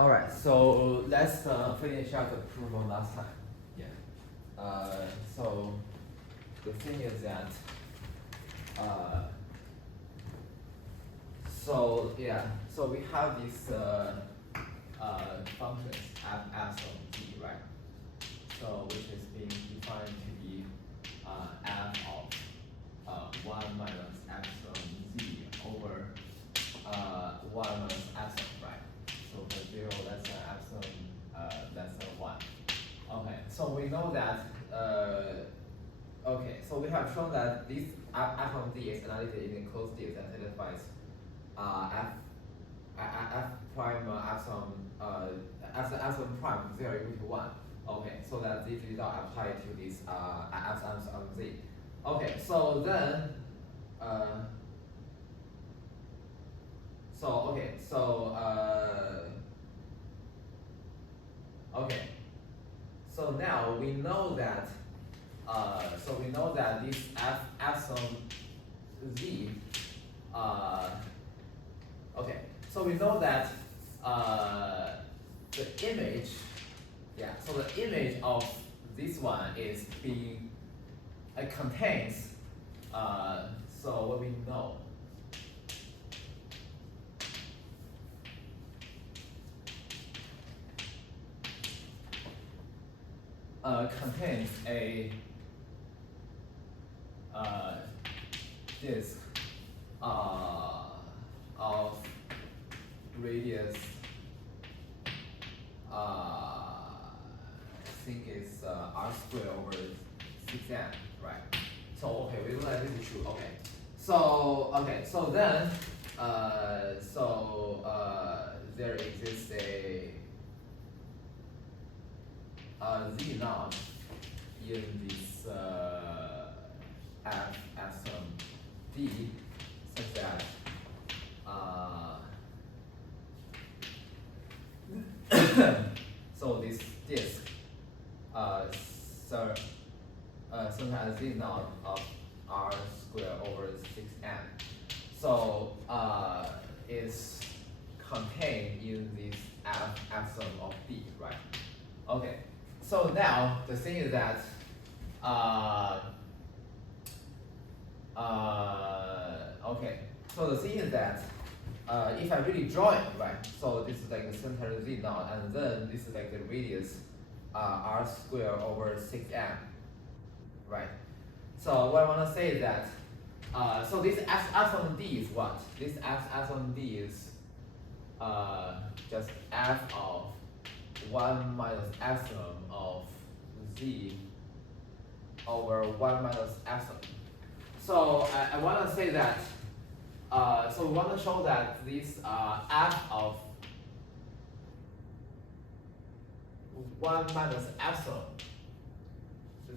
Alright, so let's finish up the proof of last time. Yeah. So the thing is that so we have these functions f epsilon t, right? So which is being defined to be f of 1 minus epsilon z over 1 minus epsilon, right? So for 0 less than epsilon less than 1. Okay, so we know that so we have shown that this epsilon d is analytic in a closed field that satisfies f prime epsilon prime 0 equal to 1. Okay, so that this result applied to this epsilon z. Okay, so then so now we know that this epsilon z so we know that the image so the image of this one is being contains so what we know contains a disk of radius I think it's r squared over 6n, right? So okay, we know that this is true. Okay, so then there exists a z naught in this f epsilon d such that so this disk sometimes z naught of r squared over 6n so is contained in this f epsilon of d, right? Okay, so now the thing is that so the thing is that if I really draw it, right, so this is like the center z naught, and then this is like the radius r squared over 6n, right? So what I want to say is that so this epsilon d is what? This epsilon d is just f of 1 minus epsilon of z over 1 minus epsilon. So I want to say that so we want to show that this f of 1 minus epsilon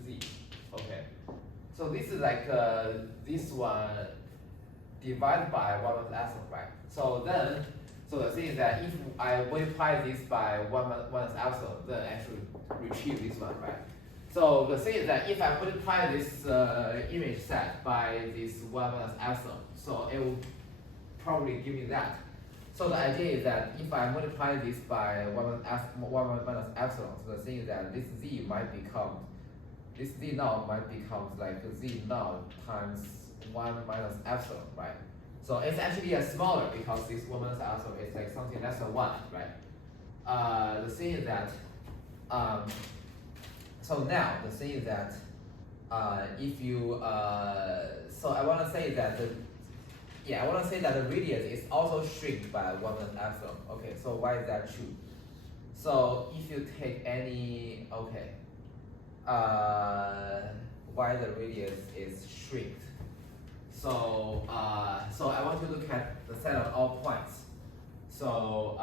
z. Okay, so this is like this one divided by 1 minus epsilon, right? So then, so the thing is that if I multiply this by 1 minus epsilon, then I should retrieve this one, right? So the thing is that if I multiply this image set by this 1 minus epsilon, so it will probably give me that. So the idea is that if I multiply this by 1 minus epsilon, so the thing is that this z naught might become like z naught times 1 minus epsilon, right? So it's actually a smaller because this 1 minus epsilon is like something less than 1, right? The thing is that so now the thing is that if you so I want to say that the radius is also shrink by 1 minus epsilon. Okay, so why is that true? So if you take any why the radius is shrinked. So so I want to look at the set of all points. So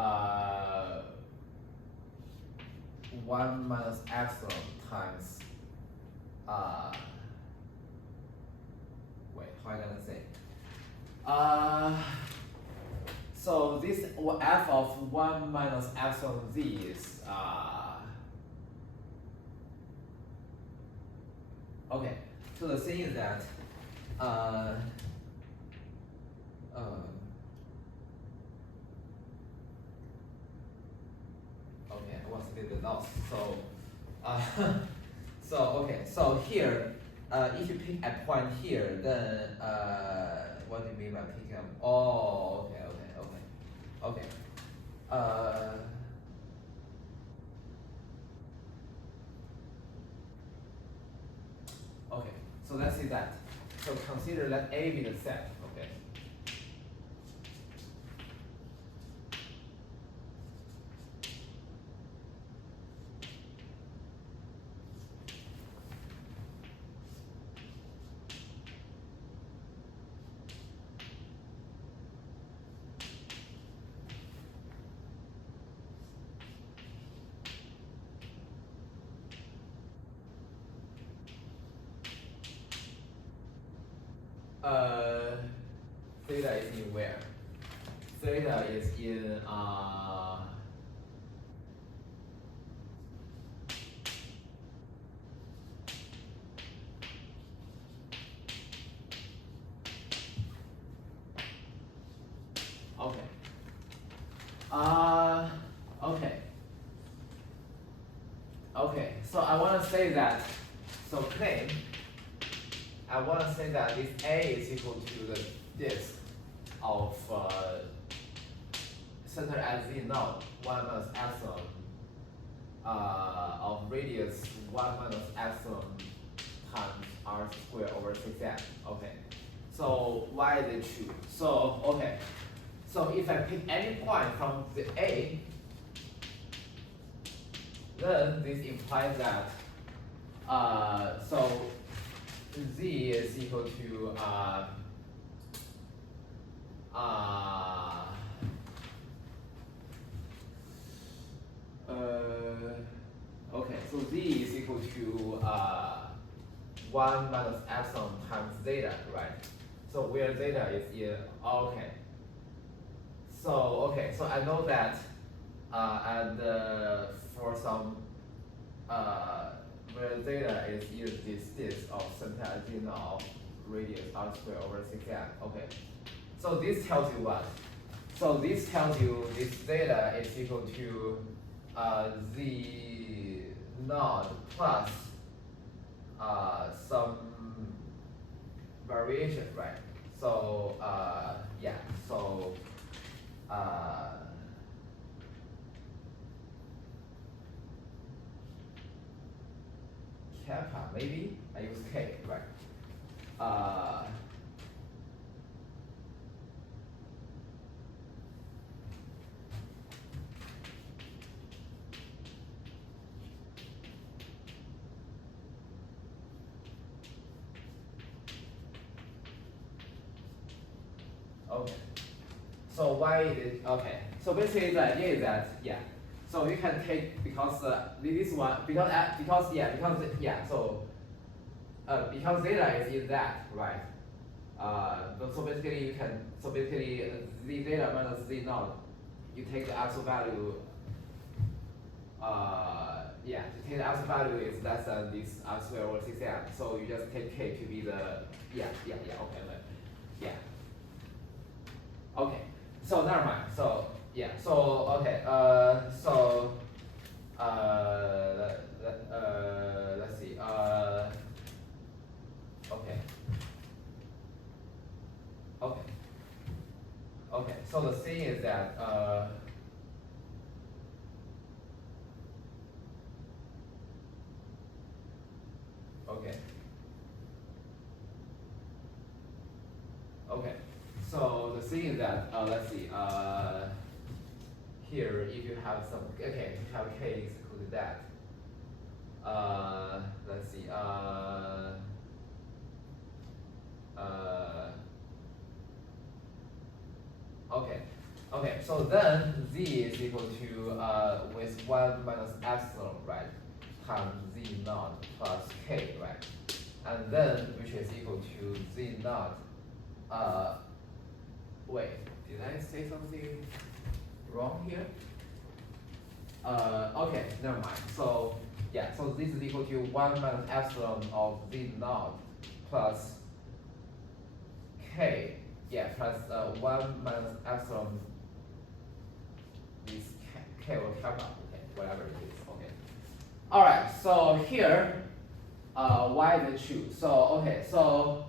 1 minus epsilon times wait, how am I gonna say? So this f of 1 minus epsilon z is okay. So the thing is that Okay, I was a little bit lost. So, uh, so okay, so here, if you pick a point here, then what do you mean by picking up? Oh, okay. Uh, okay. So let's see that. So consider let A be the set. Okay. Theta is in where? Theta is in okay. Okay. Okay. So I want to say that. So claim. I want to say that if A is equal to the disk of center at Z node 1 minus epsilon of radius 1 minus epsilon times r squared over 6m. Okay. So why is it true? So okay. So if I pick any point from the A, then this implies that so Z is equal to okay, so Z is equal to 1 minus epsilon times zeta, right? So where zeta is in, okay. So I know that and for some where zeta is in this disk of center at Z of radius r squared over 6m. Okay. So this tells you what? So this tells you this zeta is equal to Z naught plus some variation, right? So yeah, so kappa, maybe I use K, right? Okay. So why is it okay? So basically the idea is that yeah. So you can take because this one because because zeta is in that, right? So basically you can z zeta minus z naught, you take the absolute value. Yeah, you take the absolute value is less than this r squared over 6m. So you just take k to be the okay. Okay, so never mind. So yeah, so okay, let's see. Okay. So the thing is that okay. So the thing is that let's see. Here, if you have some okay, you have k is equal to that. Let's see. Okay. So then z is equal to with 1 minus epsilon, right? Times z naught plus k, right? And then which is equal to z naught. Wait, did I say something wrong here? Okay, never mind. So yeah, so this is equal to 1 minus epsilon of z naught plus k. Yeah, plus 1 minus epsilon is k or kappa. Okay, whatever it is. Okay. All right. So here, y is true. So okay. So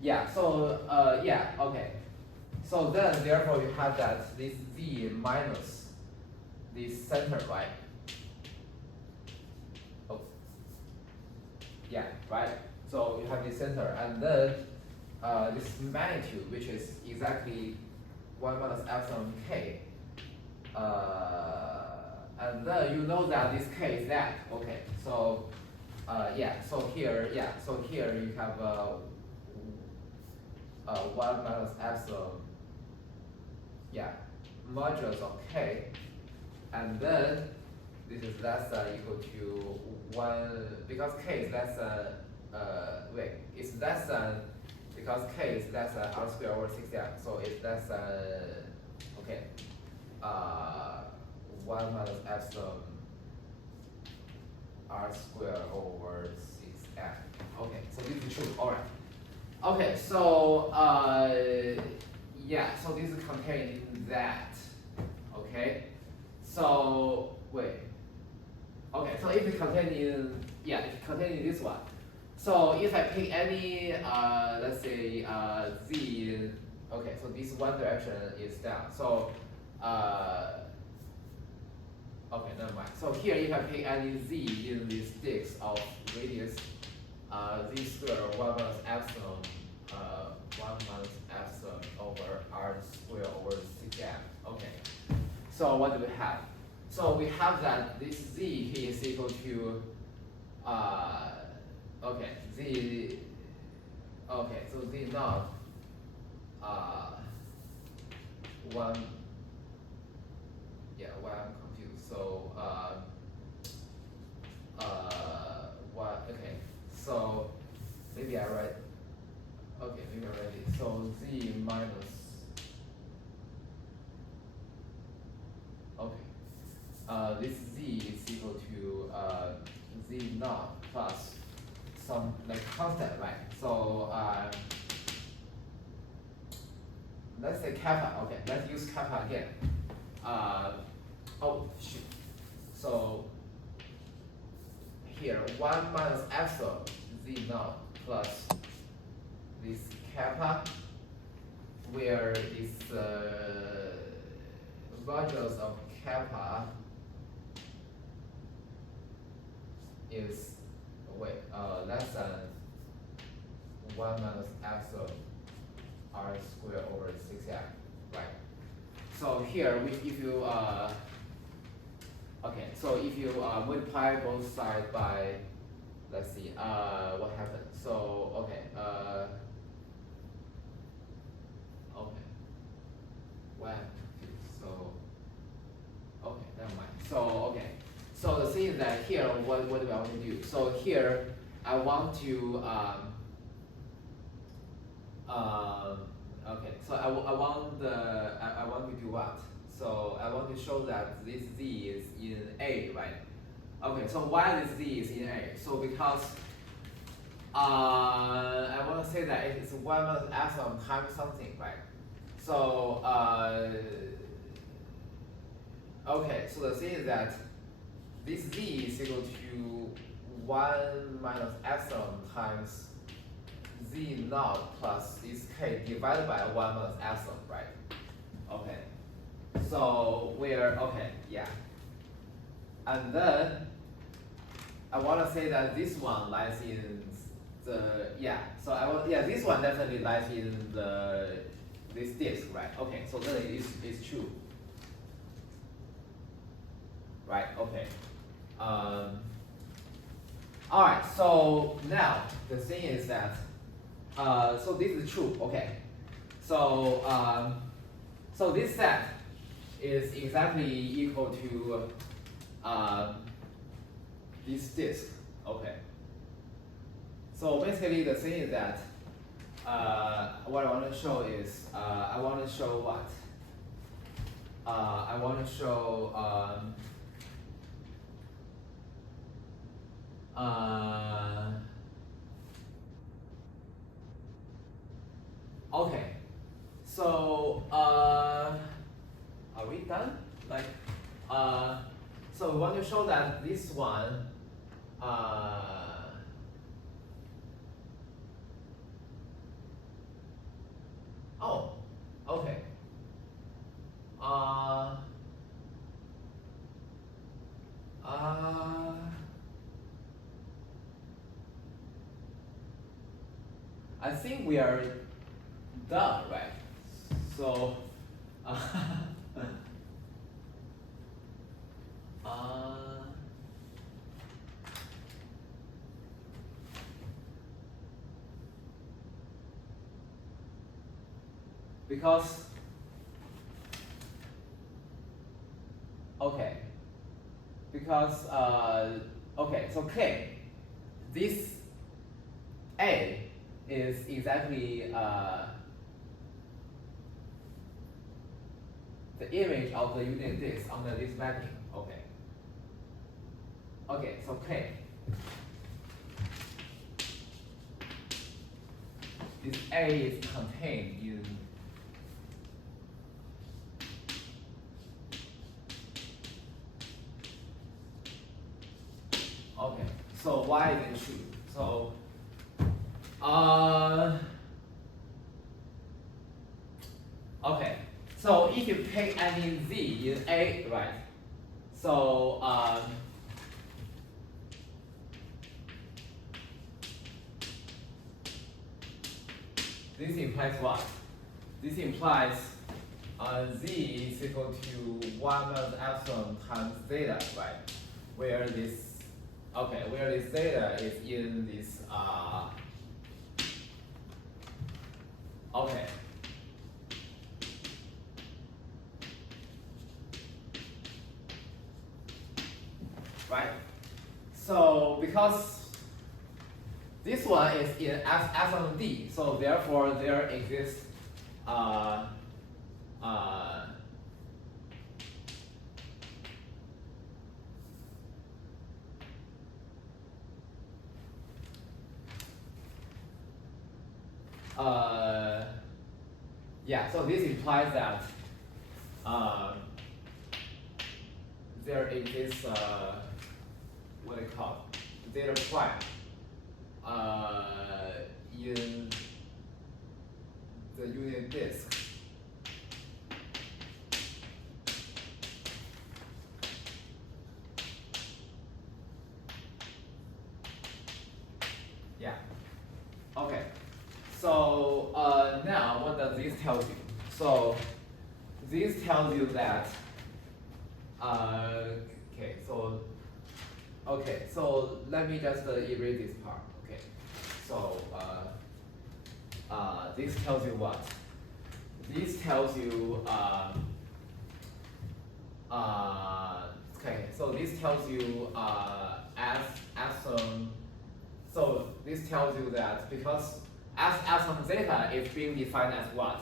yeah. So yeah. Okay. So then, therefore, you have that this z minus this center, right? Oh. Yeah. Right. So you have this center, and then this magnitude, which is exactly 1 minus epsilon k. And then you know that this k is that. Okay. So yeah. So here, yeah. So here you have 1 minus epsilon. Yeah. Modulus of k, and then this is less than equal to 1 because k is less than wait, it's less than because k is less than r squared over 6m, so it's less than okay 1 minus epsilon r squared over 6m. Okay, so this is true. All right. Okay, so yeah, so this is contained in that. Okay, so wait. Okay, so if it contained in yeah, it's contained in this one. So if I pick any let's say z, okay, so this one direction is down. So okay, never mind. So here if I pick any z in this disk of radius z squared 1 minus epsilon 1 minus epsilon over r squared over 6m. Okay. So what do we have? So we have that this z here is equal to okay, z okay, so z naught 1 yeah, why I'm confused. So what okay, so maybe I write okay, maybe I write it. So z minus okay. This z is equal to z naught plus some like constant, right? So let's say kappa. Okay, let's use kappa again. Oh shoot. So here 1 minus epsilon z naught plus this kappa, where this modulus of kappa is wait less than 1 minus epsilon r squared over 6m, right? So here if you okay, so if you multiply both sides by let's see what happened. So okay okay when so okay, never mind. So okay, so the thing is that here what do I want to do? So here I want to okay, so I want to do what? So I want to show that this z is in A, right? Okay, so why this z is in A? So because I want to say that it is 1 minus epsilon times something, right? So okay, so the thing is that this z is equal to 1 minus epsilon times z naught plus this k divided by 1 minus epsilon, right? Okay. So we're okay, yeah. And then I want to say that this one lies in the yeah. So I want yeah, this one definitely lies in this disk, right? Okay, so then it's true. Right, okay. All right, so now the thing is that, so this is true, okay. So, so this set is exactly equal to this disk, okay. So basically the thing is that, what I want to show is, I want to show what? I want to show, okay, so are we done? Like, So we want to show that this one, oh, okay. I think we are done, right? So, because, okay, because, okay, so K, this A is exactly the image of the unit disk under this mapping, okay. Okay, so K, this A is contained in okay, so why is it true? So, okay, so if you pick any Z in A, right? So, this implies what? This implies Z is equal to 1 minus epsilon times zeta, right? Where this, okay, where this zeta is in this, okay. Right? So because this one is in epsilon D, so therefore there exists yeah, so this implies that there exists what they call zeta prime in the unit disk. Yeah. Okay. So now what does this tell you? So this tells you that okay, so let me just erase this part. Okay. So this tells you what? This tells you okay, so this tells you epsilon. So this tells you that because epsilon zeta is being defined as what?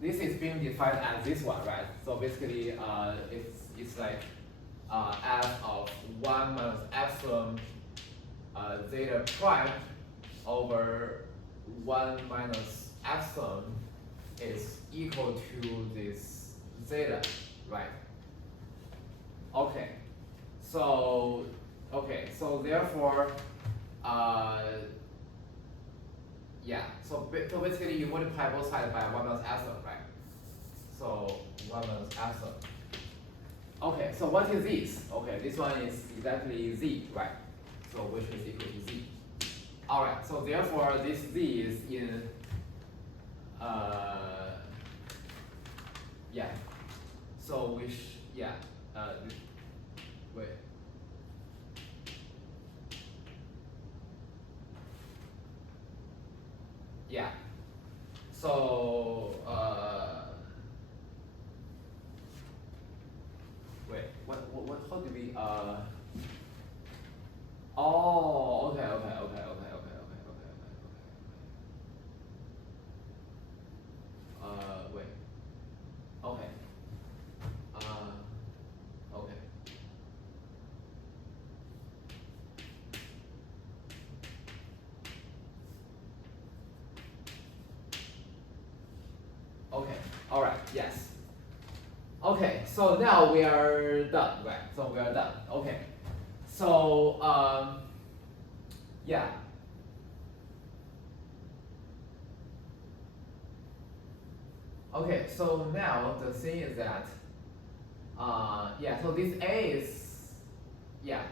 This is being defined as this one, right? So basically, it's like f of 1 minus epsilon zeta prime over 1 minus epsilon is equal to this zeta, right? Okay, so therefore, yeah, so basically you multiply both sides by 1 minus epsilon, right? So 1 minus epsilon. Okay, so what is this? Okay, this one is exactly Z, right? So which is equal to Z. All right, so therefore this Z is in, yeah. So which, yeah, wait. Yeah. So, wait, how do we, oh, okay. Wait, okay. Okay. Okay, all right, yes. Okay, so now we are done, right? So we are done. Okay. So yeah. Okay, so now the thing is that yeah, so this A is yeah.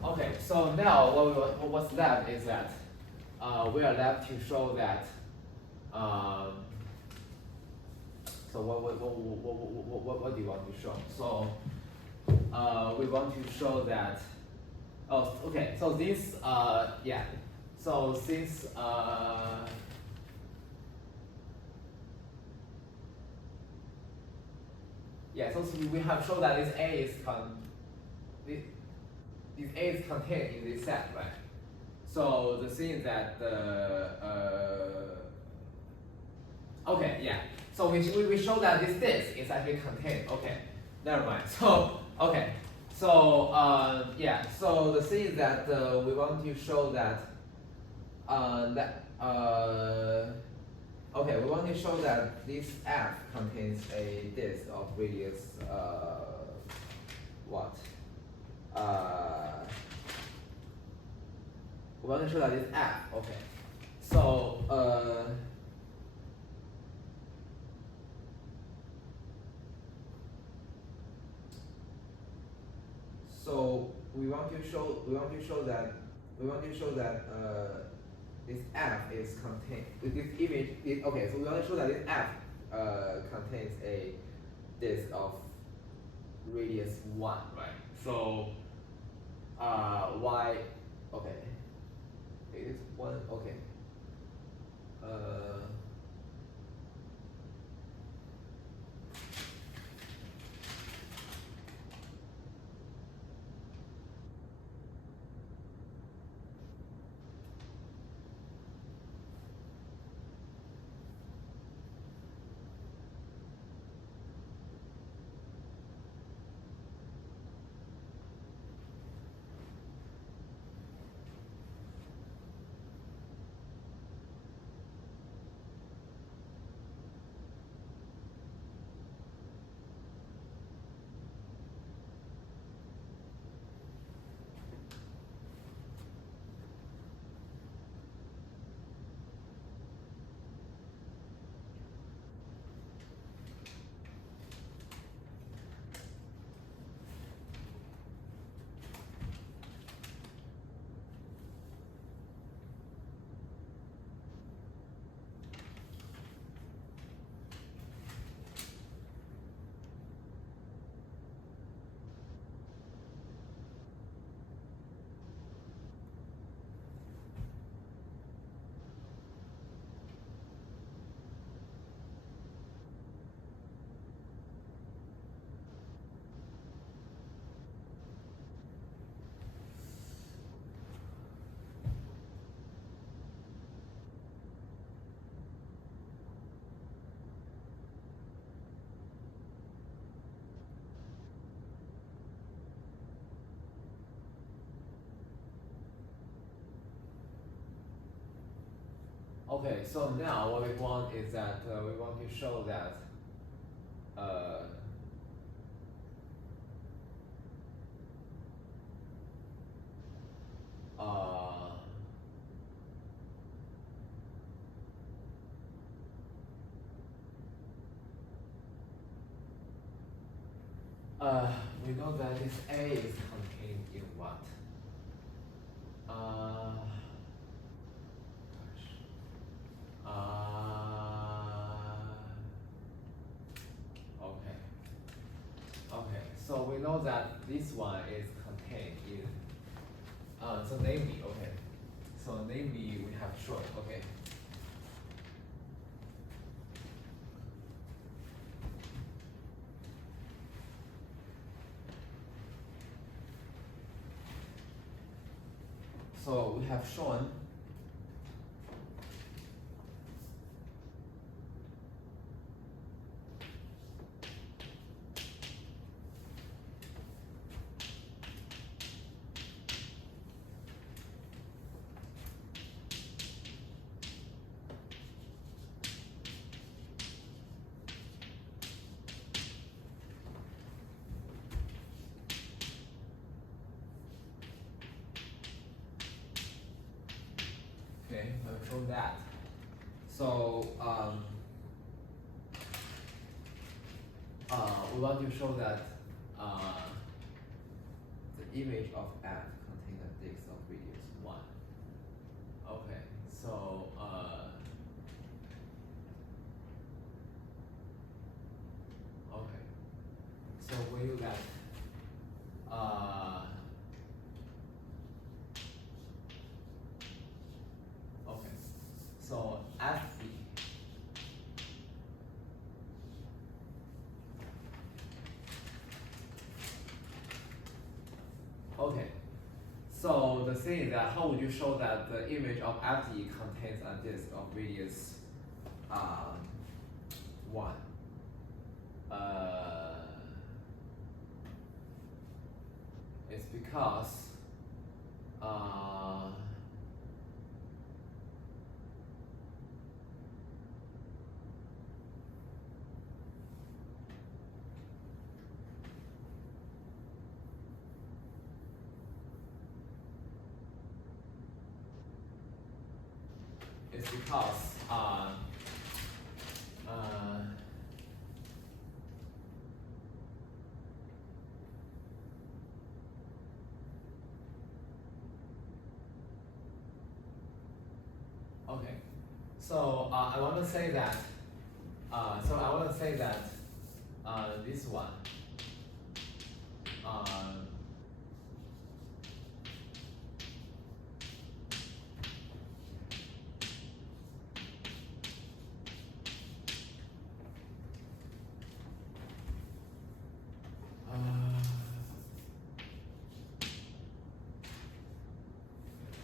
Okay, so now what's left is that we are left to show that so what do you want to show? So we want to show that okay, so this yeah, so since yeah, so we have shown that this A is this A is contained in this set, right? So the thing is that the okay, yeah. So we show that this disk is actually contained. Okay, never mind. So okay, so yeah. So the thing is that we want to show that okay, we want to show that this F contains a disk of radius what? We want to show that this F. Okay, so so we want to show that this F is contained. This image is okay. So we want to show that this F contains a disk of radius 1, right? So y okay. It is 1. Okay. Okay, so now what we want is that we want to show that uh, we know that this A is contained in what? Okay. Okay. So we we know that this one is contained in, so namely, okay. So namely, we have shown, okay. So we have shown okay, I've shown that. So we want to show that the image of F contains a disk of radius 1. Okay, so okay, so we will get okay, so FZ. Okay, so the thing is that how would you show that the image of FZ contains a disk of radius 1? It's because it's because okay, so I want to say that this one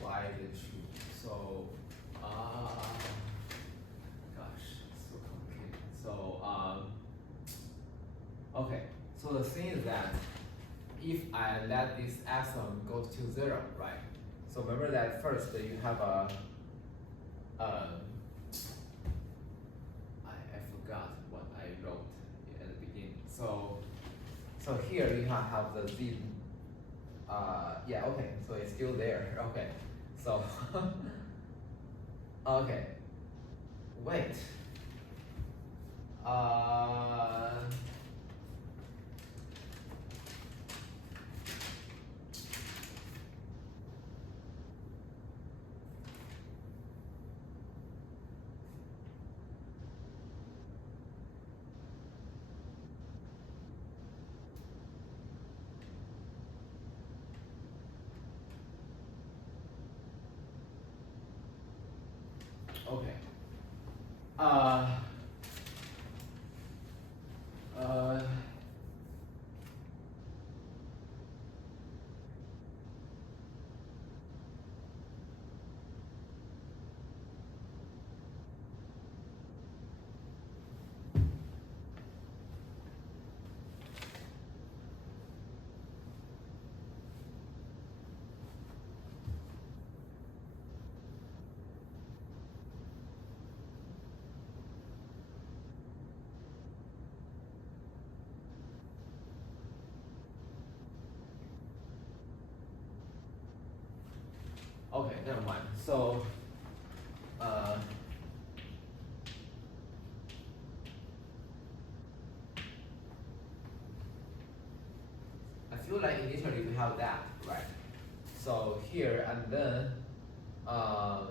why is it true? So gosh, it's so complicated. So okay, so the thing is that if I let this epsilon go to 0, right? So remember that first you have a I forgot what I wrote at the beginning. So here you have the z. Yeah, okay. So it's still there. Okay. So okay. Wait. Okay. Okay, never mind. So I feel like initially we have that, right? So here and then uh,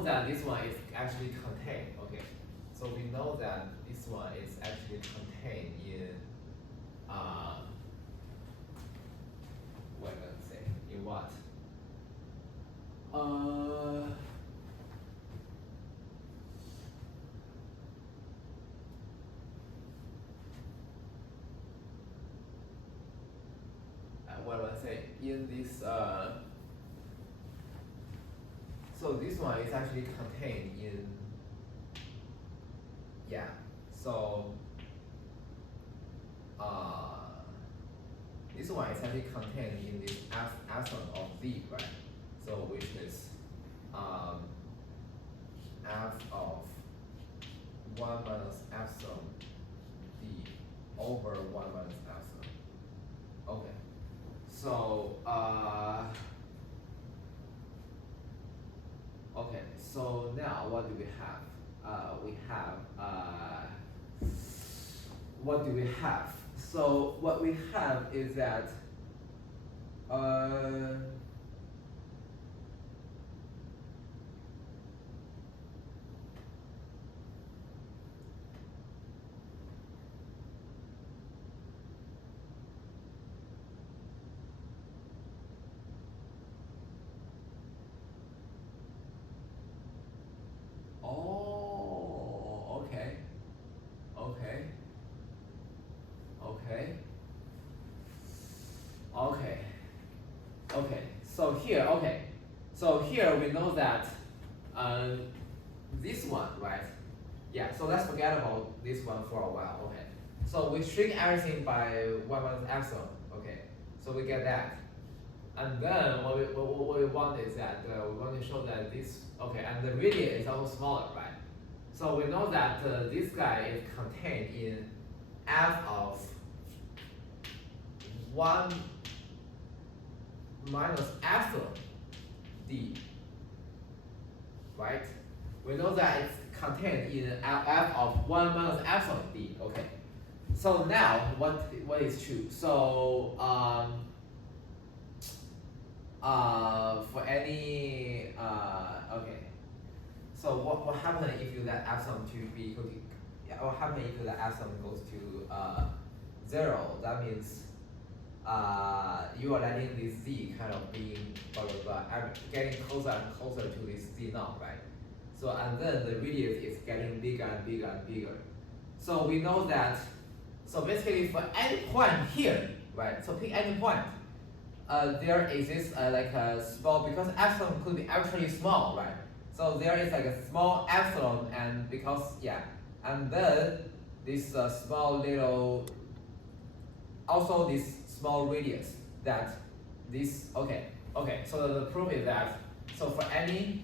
know that this one is actually contained. Okay, so we know that this one is actually contained in let's say in what? Well, let's say in this so this one is actually contained in, yeah, so this one is actually contained in this epsilon of z, right? So which is f of 1 minus epsilon d over 1 minus epsilon. Okay, so okay, so now what do we have? We have what do we have? So what we have is that oh, okay, okay, okay, okay, okay. So here, okay, so here we know that this one, right? Yeah. So let's forget about this one for a while. Okay. So we shrink everything by 1 minus epsilon. Okay. So we get that. And then what we want is that we want to show that this, okay, and the radius is also smaller, right? So we know that this guy is contained in f of 1 minus epsilon d, right? We know that it's contained in f of 1 minus epsilon d, okay? So now, what is true? So, for any, okay. So what happens if you let epsilon to be equal to, yeah, what happens if you let epsilon goes to 0? That means you are letting this z kind of being blah blah blah, getting closer and closer to this z naught, right? So and then the radius is getting bigger and bigger and bigger. So we know that. So basically, for any point here, right? So pick any point. There exists like a small, because epsilon could be actually small, right? So there is like a small epsilon, and because, yeah, and then this small little, also this small radius that this, okay, so the proof is that, so for any,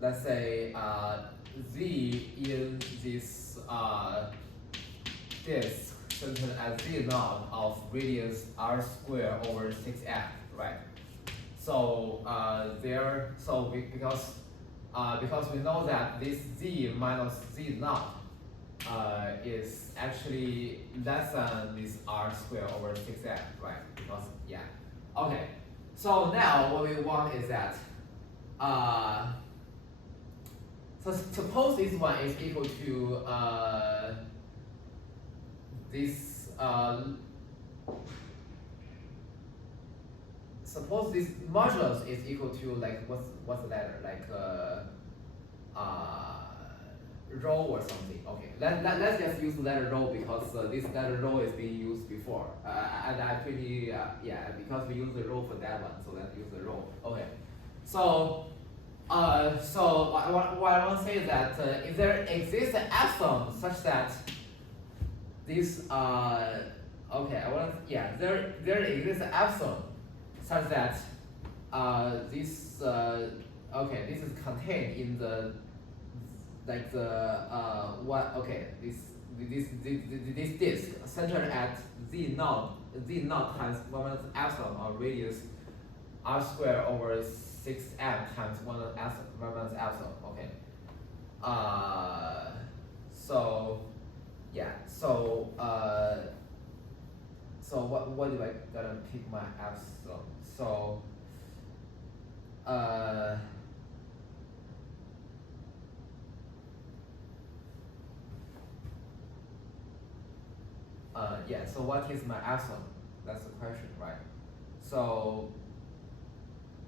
let's say z in this disk centered at z naught of radius r square over 6f, right? So because we know that this z minus z naught is actually less than this r square over 6f, right? Because, yeah. Okay, so now what we want is that so suppose this one is equal to this suppose this modulus is equal to, like, what's the letter, like rho or something. Okay, let's just use the letter rho because this letter rho is being used before, and I pretty yeah, because we use the rho for that one, so let's use the rho. Okay, so so what I want to say is that if there exists an epsilon such that this okay, there exists an epsilon such that this okay, this is contained in the, like, the this disk centered at z naught times 1 minus epsilon of radius r square over 6m times 1 minus epsilon. Okay. So yeah. So so what do I gotta pick my epsilon? So uh, yeah, so what is my epsilon? That's the question, right? So,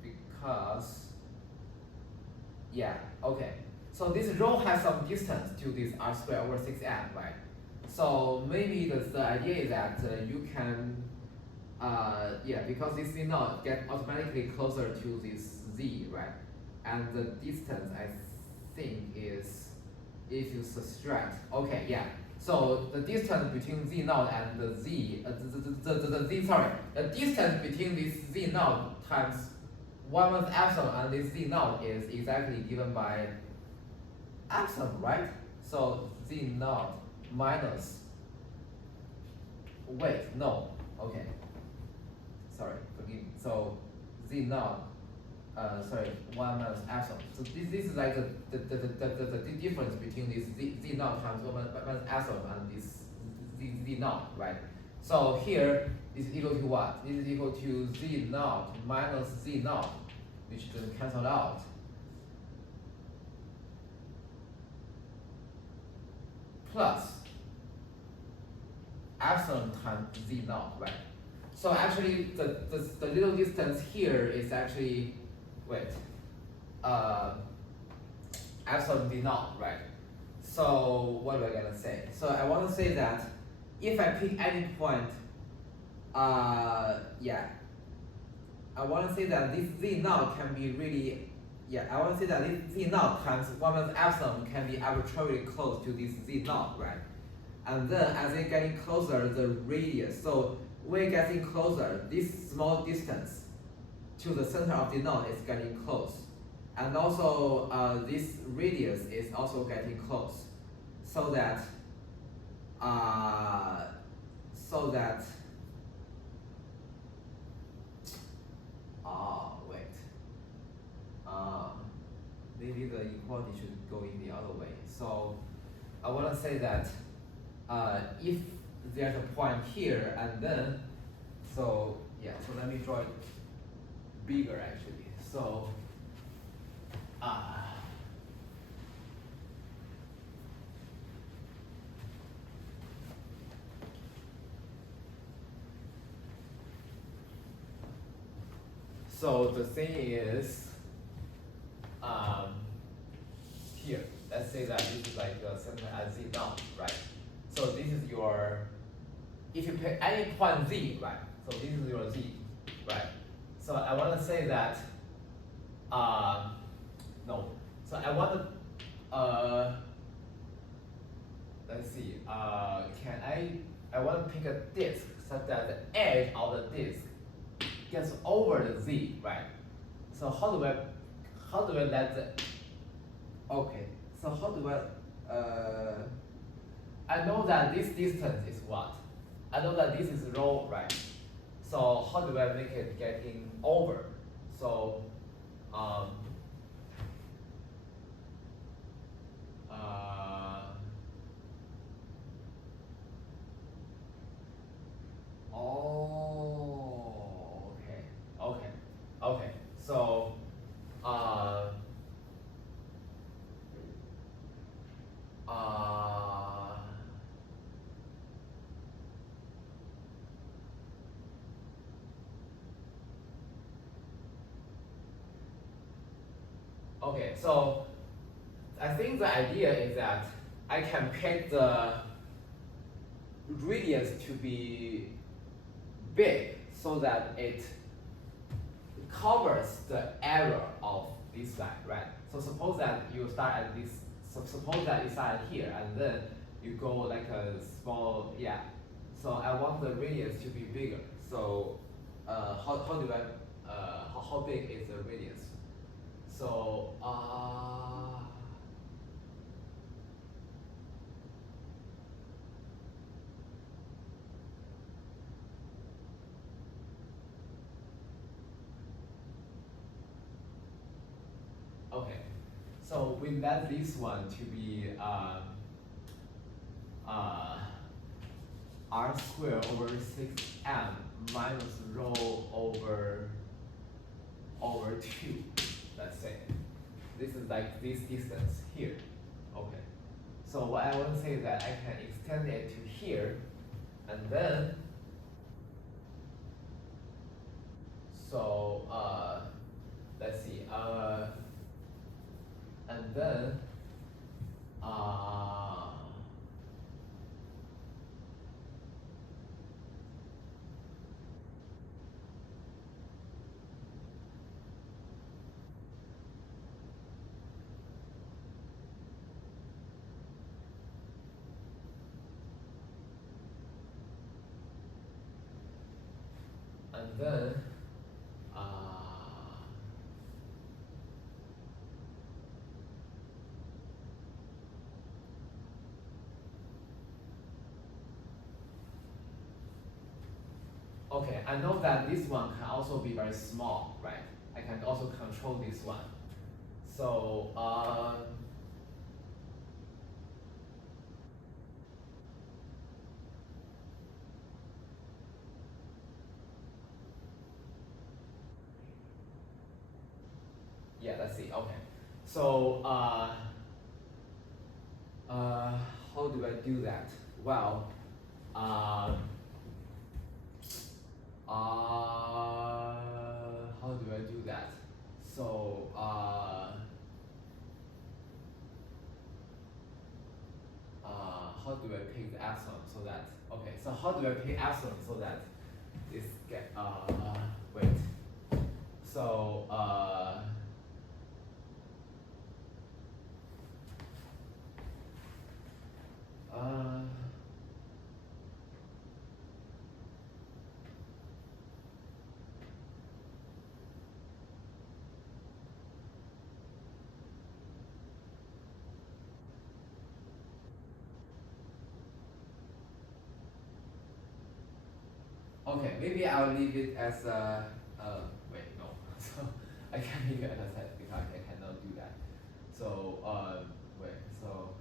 because, yeah, okay. So this rho has some distance to this r squared over 6m, right? So maybe the idea is that you can, yeah, because this z naught get automatically closer to this z, right? And the distance, I think, is if you subtract, okay, yeah. So the distance between z naught and the z, the z, sorry, the distance between this z naught times 1 with epsilon and this z naught is exactly given by epsilon, right? So z naught minus, wait, no, okay, sorry, forgive me. So z naught, sorry, 1 minus epsilon. So this is like the difference between this z naught times 1 minus epsilon and this z naught, right? So here this is equal to what? This is equal to z naught minus z naught, which doesn't cancel out, plus epsilon times z naught, right? So actually the little distance here is actually, wait, epsilon d naught, right? So what am I gonna say? So I want to say that if I pick any point, yeah, I want to say that this z naught can be really, yeah, I want to say that this z naught times 1 minus epsilon can be arbitrarily close to this z naught, right? And then as it's getting closer, the radius, so when it's getting closer, this small distance to the center of the naught is getting close. And also this radius is also getting close. So that, wait, maybe the equality should go in the other way. So I want to say that if there's a point here and then, so yeah, so let me draw it bigger actually. So so the thing is, here, let's say that this is like something at z naught, right? So this is your, if you pick any point z, right? So this is your z, right? So I want to say that, no. So I want to, let's see, I want to pick a disk such that the edge of the disk gets over the z, right? So how do I let the, okay, so how do I know that this distance is what? I know that this is rho, right? So how do I make it getting over? So, oh, okay. So, okay, so I think the idea is that I can pick the radius to be big so that it covers the error of this side, right? So suppose that you start at this, so suppose that you start here and then you go like a small, yeah. So I want the radius to be bigger. So how do I, how big is the radius? So, okay, so we let this one to be r squared over 6m minus rho over 2. let's say. This is like this distance here. Okay. So what I want to say is that I can extend it to here, and then so let's see, and then okay, I know that this one can also be very small, right? I can also control this one. So yeah, let's see. Okay. So how do I do that? Well, how do I do that? So how do I pick the epsilon so that, okay, so how do I pick epsilon so that this get wait. So okay, maybe I'll leave it as a, wait, no. So I can't leave it as a set because I cannot do that. So, wait, so,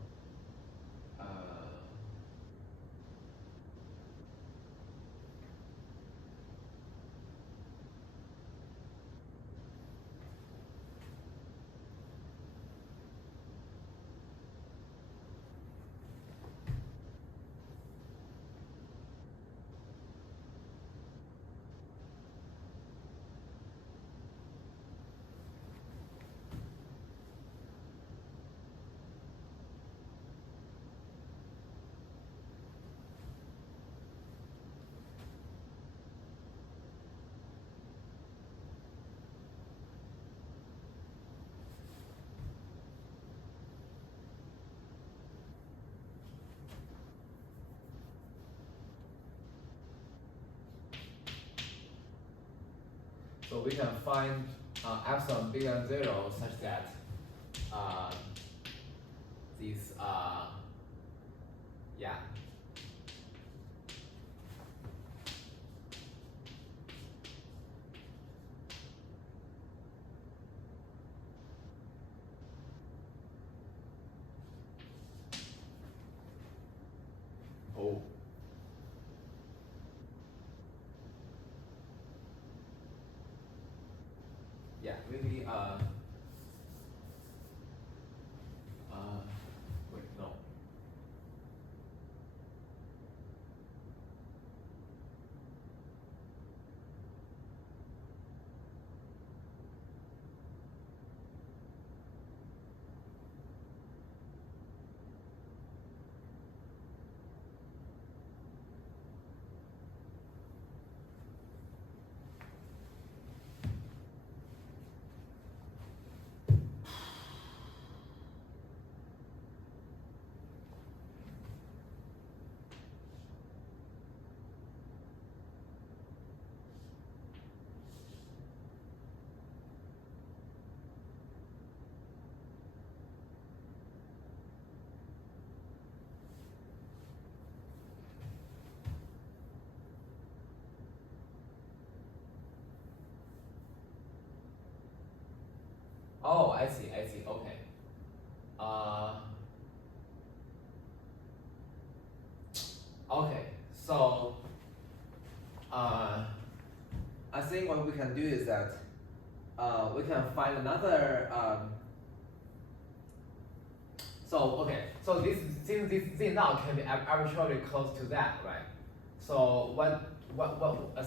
so we can find epsilon bigger than 0 such that this, yeah. Oh. Yeah, maybe, wait, no. Oh, I see, okay. Okay, so I think what we can do is that we can find another. So this since this z now can be arbitrarily close to that, right? So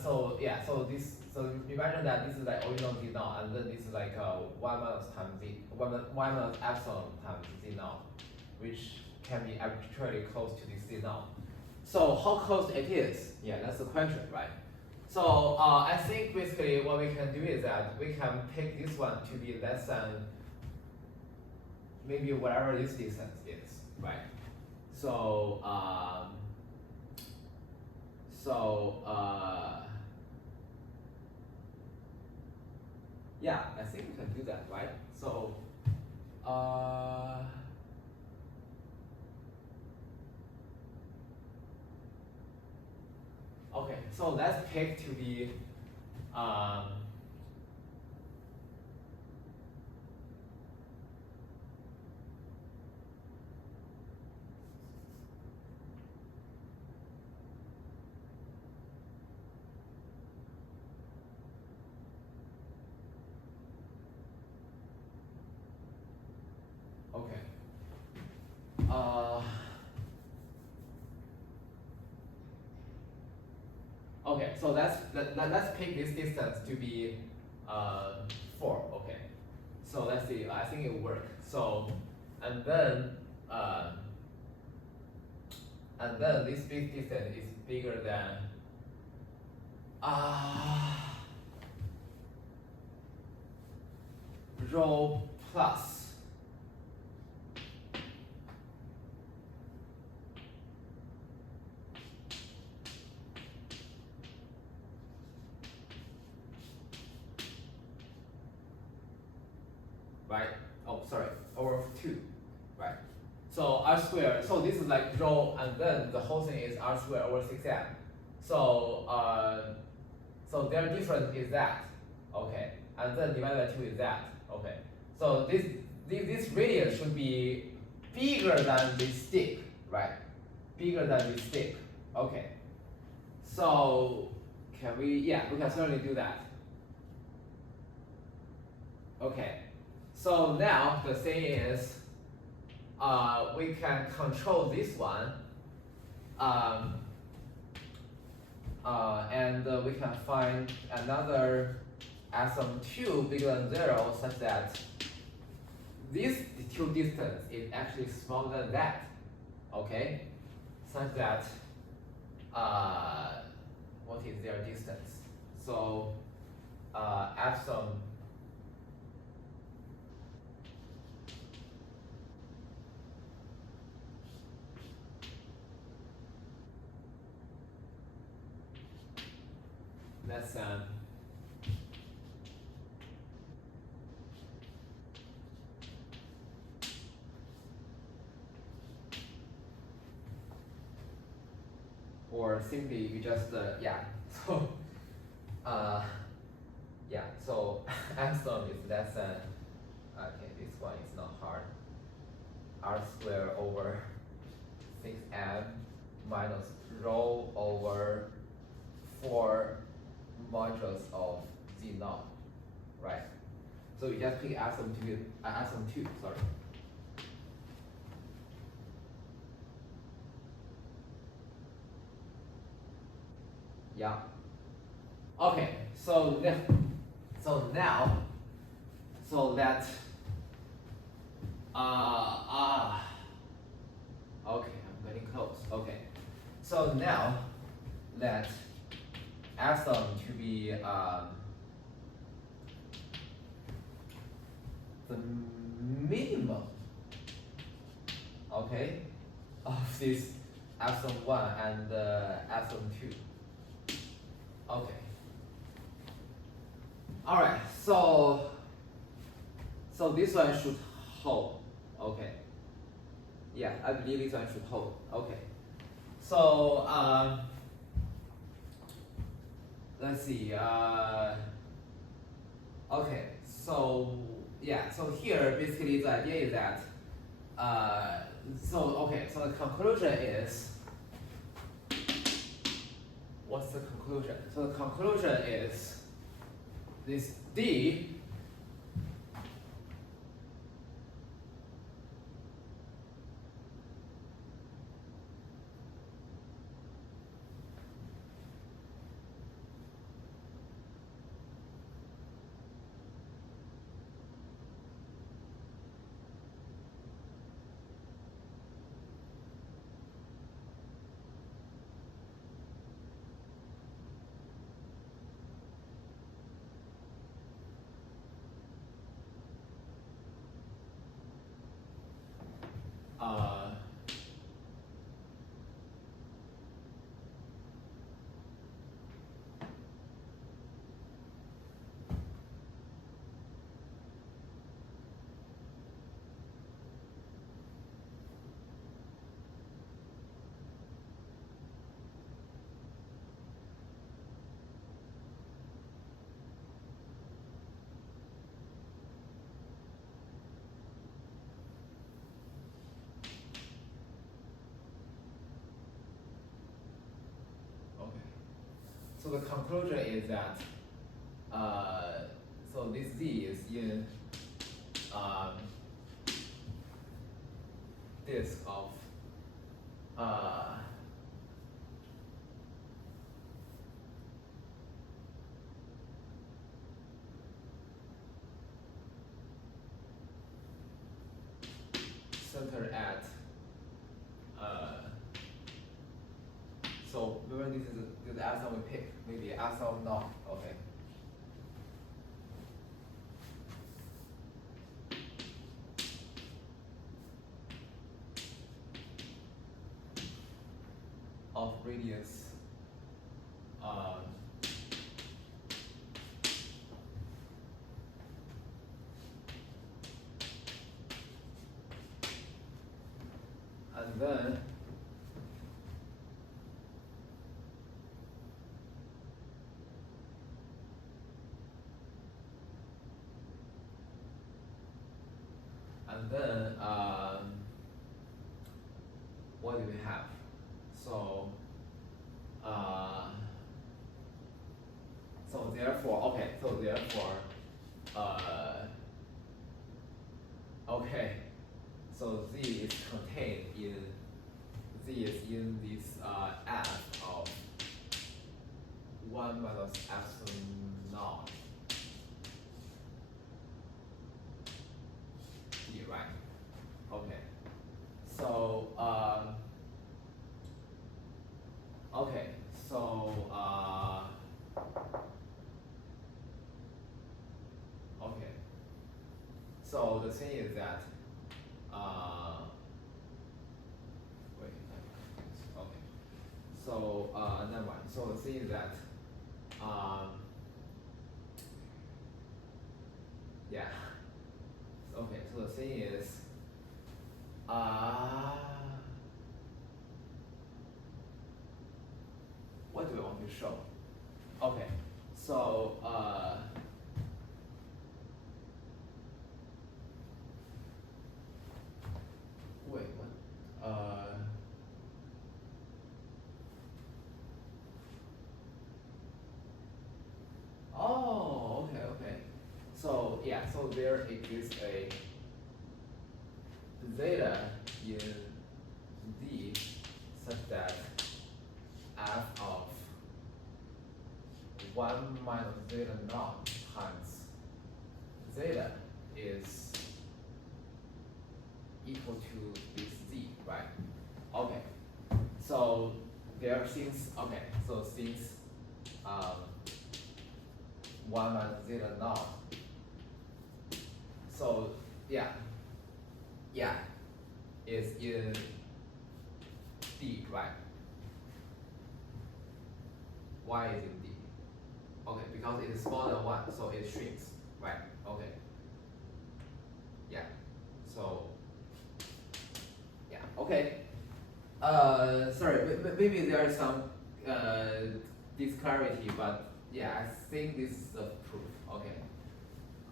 so yeah, so imagine that this is like original z naught, and then this is like y minus times z, y minus epsilon times z naught, which can be arbitrarily close to this z naught. So how close it is? Yeah, that's the question, right? So I think basically what we can do is that we can pick this one to be less than maybe whatever this distance is, right? So yeah, I think we can do that, right? So okay, so let's pick to be okay. Okay, so let's pick this distance to be 4. Okay, so let's see. I think it will work. So and then this big distance is bigger than rho plus right? Oh, sorry, over 2, right? So r squared, so this is like rho, and then the whole thing is r squared over 6m. So so their difference is that, okay, and then divided by 2 is that, okay. So this radius should be bigger than this stick, right? Bigger than this stick, okay. So can we? Yeah, we can certainly do that. Okay. So now the thing is, we can control this one, and we can find another atom 2 bigger than 0 such that this 2 distance is actually smaller than that, okay? Such that, what is their distance? So, epsilon less than or simply you just yeah, so yeah, so epsilon is less than, okay, this one is not hard, r squared over 6m minus rho over 4 modulus of z naught, right? So we just pick atom 2, sorry. Yeah. Okay, so now, so that okay, I'm getting close. Okay, so now let epsilon to be the minimum, okay, of this epsilon 1 and epsilon 2. Okay. All right. So this one should hold. Okay. Yeah, I believe this one should hold. Okay. So let's see. Okay. So yeah. So here, basically, the idea is that. So the conclusion is. What's the conclusion? So the conclusion is this D the conclusion is that so this z is in disk of center at so remember this is the atom we pick, maybe atom not, okay. Of radius and then what do we have? So so therefore, okay, so therefore okay, so z is contained in this f of 1 minus epsilon naught d, right? Okay. So okay, so okay. So the thing is that wait, okay. So never mind. So the thing is that yeah. Okay, so the thing is what do we want to show? Okay, so wait, what? Oh, okay, okay. So yeah, so there exists a zeta in D such that f of 1 minus zeta naught times zeta is equal to this z, right? Okay. So there since okay, so since 1 minus zeta naught. So yeah, is in D, right? Y is in D. Okay, because it is smaller than 1, so it shrinks, right? Okay. Yeah. So yeah, okay. Sorry, maybe there is some disclarity, but yeah, I think this is the proof. Okay.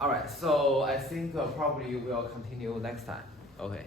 All right. So I think probably we'll continue next time. Okay.